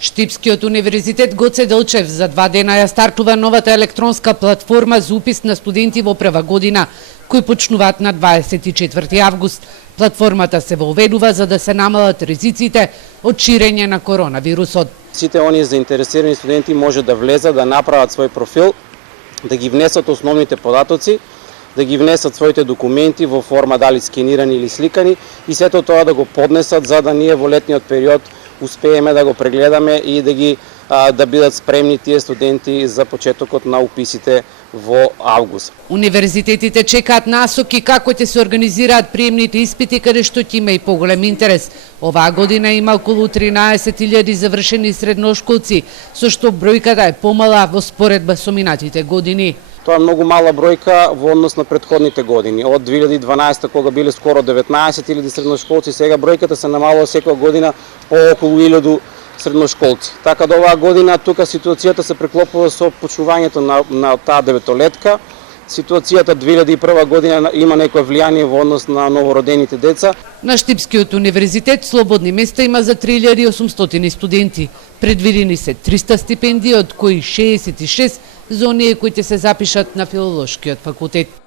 Штипскиот универзитет Гоце Делчев за 2 дена ја стартува новата електронска платформа за упис на студенти во прва година, кои почнуваат на 24 август. Платформата се воведува за да се намалат ризиците од ширење на коронавирусот. Сите оние заинтересирани студенти може да влезат, да направат свој профил, да ги внесат основните податоци, да ги внесат своите документи во форма дали скенирани или сликани и сето тоа да го поднесат за да ние во летниот период успееме да го прегледаме и да бидат спремни тие студенти за почетокот на уписите во август. Универзитетите чекаат насоки како ќе се организираат приемните испити, каде што ќе има и поголем интерес. Оваа година има околу 13.000 завршени средношколци, со што бројката е помала во споредба со минатите години. Тоа е многу мала бројка во однос на претходните години. Од 2012 кога биле скоро 19.000 средношколци, сега бројката се намалува секоја година по околу 1000 средношколци. Така да оваа година тука ситуацијата се преклопува со почнувањето на таа деветолетка. Ситуацијата 2001 година има некој влијание во однос на новородените деца. На Штипскиот универзитет слободни места има за 3800 студенти. Предвидени се 300 стипендии, од кои 66 за оние кои ќе се запишат на филолошкиот факултет.